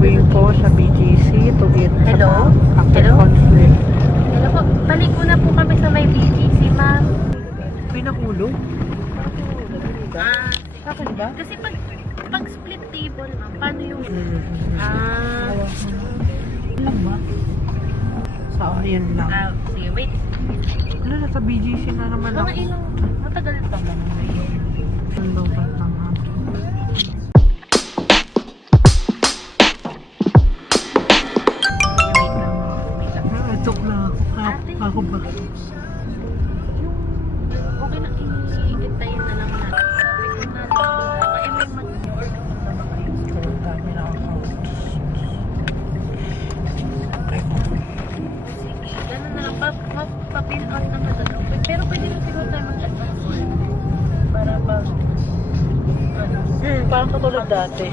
going po sa BGC to get Hello? after Hello? conflict. Hello po, balik ko na po kami sa may BGC, ma'am. May nahulog? Ah, Akin ba? kasi pag split table, ma'am, paano yung... Ah. Lang ba? So, yun lang. Sige, wait. Ano, nasa BGC na naman ako. Mga ilang, matagal pa ba? Ano ba tama? Wait lang. Wait lang. Ito na ako. Ate. Ako ba? Okay na, i-hintayin na lang natin. Wait na lang. Eh, may Ang dami na ako. sige, ganun na lang. Pa-pin out na madalaw. Pero pwede na siguro tayo mag-advance. Para pag... Ano? Parang katulad dati.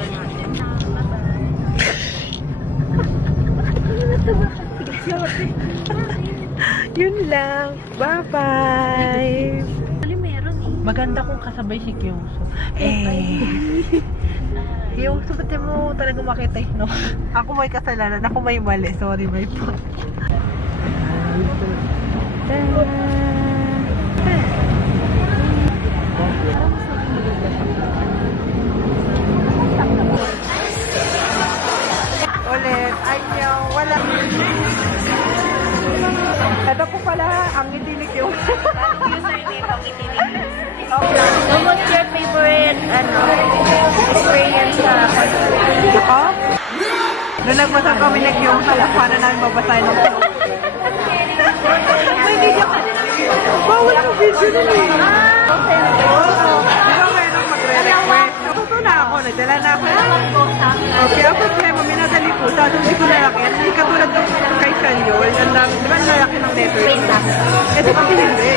Yun lang. Bye-bye. Actually, meron eh. Maganda kung kasabay si Kyungso. Kyungso, ba't mo talaga makita yun, no? Ako may kasalanan. Ako may mali. Sorry, may po. Ulit. Anyong. Wala. Ito po pala ang ngiti ni Kyungso. So, what's your favorite, experience sa concert? Ako? Nung nagbasa kami ni Kyungso, paano namin babasahin ng Kyungso? May video kasi bawal ang video nila eh. Oo. Di ba mayroong magre-request? Natuto na ako. Nagdala na ako. Okay, ang problema, minadali ko. Sabi hindi ko lalaki. At hindi katulad ng kay Sanyol. Ang dami, di ba lalaki ng network? Ito kasi hindi.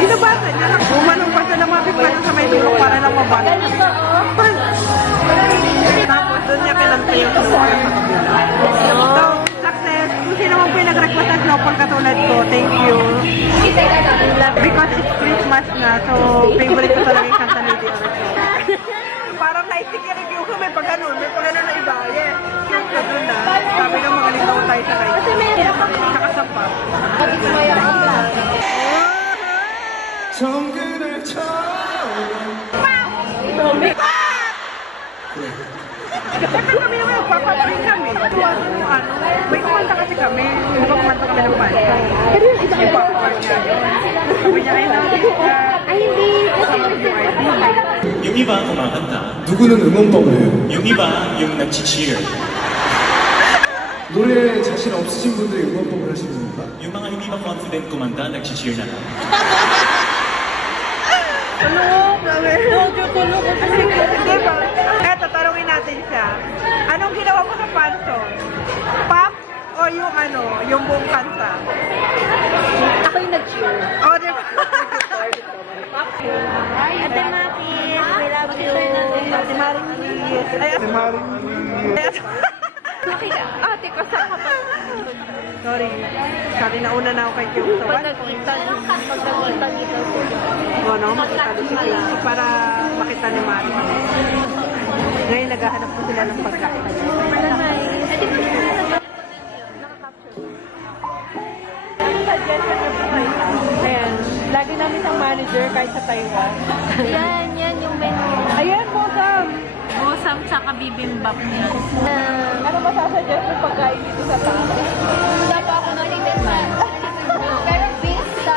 Binabasa niya. Bumanong pa siya ng mga bigla sa may tulong para lang mabasa. Tapos doon niya kinanta yung snowball sa kabila. So, success. Kung sino mong pinag-request ng snowball katulad ko, thank you. Because it's Christmas na, so favorite ko talaga yung Santa Lady Orozco. Parang naisip yung review ko, may pag-ganon na iba. Yes. Yung doon na, sabi ng magaling daw tayo sa ride. Saka sa pub. Siyempre kami naman nagpapaparin kami. May kumanta kasi kami. Di ba kumanta kami ng panto? Pero yung iba yung papaparin nga yun. Sabi niya, ay hindi. Kasama yung ID. Yung iba kumakanta, 누구는 응원법을 해요. yung iba yung nag-cheer. 노래에 자신 없으신 분들이 응원법을 하시는 겁니까? Yung mga hindi ba confident kumanta, nag-cheer na lang. Tulog! Tulog ko kasi. Hindi ba? Eto, tanongin natin siya. Anong ginawa mo sa panson? Pop o yung yung buong kanta? Ako yung nag-cheer. O, di ba? Ate Matis, we love you. Ate Maris. Ay, Ate Maris. Ate, kasama pa. Sorry. Sorry, nauna na ako kay Kyungso. Pag nagkita dito. O, no? Makita doon si Kyungso para makita ni Mari. Ngayon, naghahanap po sila ng pagkain. Anong suggestion niyo po kayo? Ayan. Lagi namin siyang manager kahit sa Taiwan. Yan yung menu. Ayan, Mosam! Busam tsaka bibimbap niya. Ano masasuggest yung pagkain dito sa taas? Wala pa ako nalitikman. Pero based sa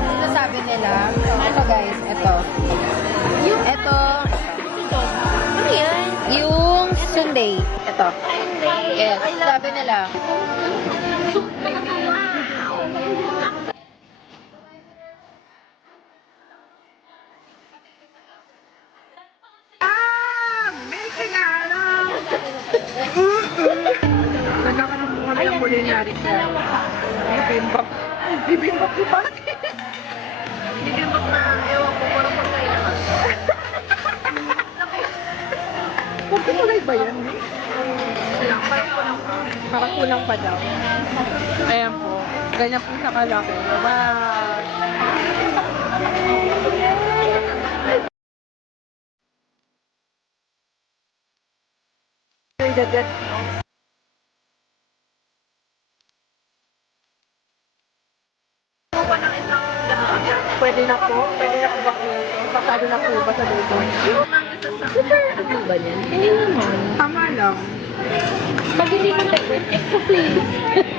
sinasabi nila, ito guys, ito. Ano yan? Yung sundae. Ito. Yes, sabi nila. Nagkakaroon po kami ng kulinyari sa bibimbap. Bibimbap di ba? Bibimbap na ewan ko parang pagkain. Kunti kulay ba yan? Parang kulang pa daw. Ayan po. Ganyan po sa kalaki. Bye! Pwede na po ba ito? Pasado na po ba sa luto? Ano ba yan? Hindi naman. Tama lang. Pag hindi mo extra please.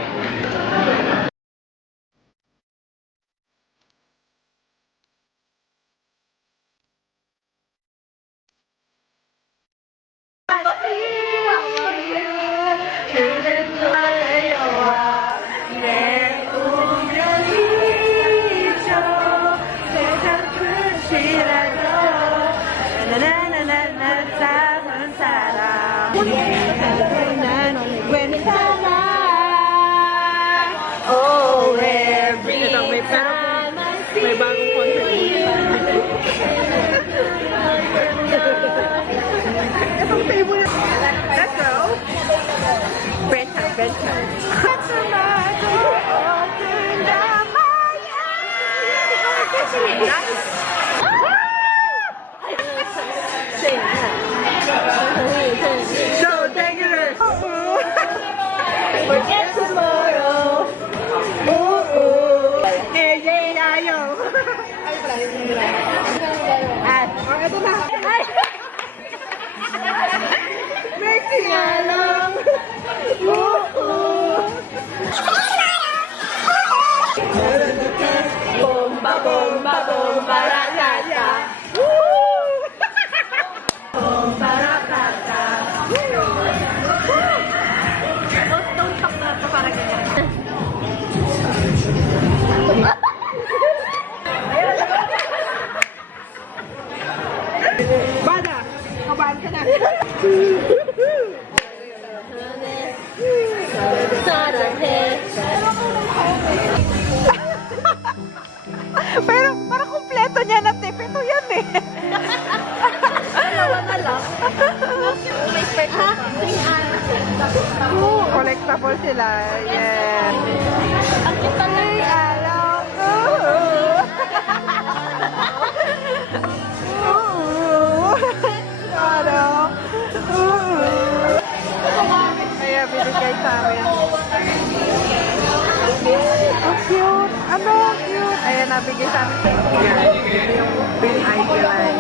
Oh, every time may bagong concert. Itong favorite. Let's go. Bedtime. So, take it. Forget tomorrow. AJ Ayo. At, ito na. Ay! Mexi Along. Bomba, bomba, bomba, la, la, la. Don't talk na ito para ganyan. Bada, kabahan ka na. Pero parang kumpleto niya na tip. Ito yan eh. Dalawa na lang. May special pa. Collectible sila. Yeah. Ang kita na Ay, alam ko. Ano? Kaya binigay sa amin. Ang cute. Ano? Cute. Ayan, nabigay sa amin sa India. Yung Bill Idol.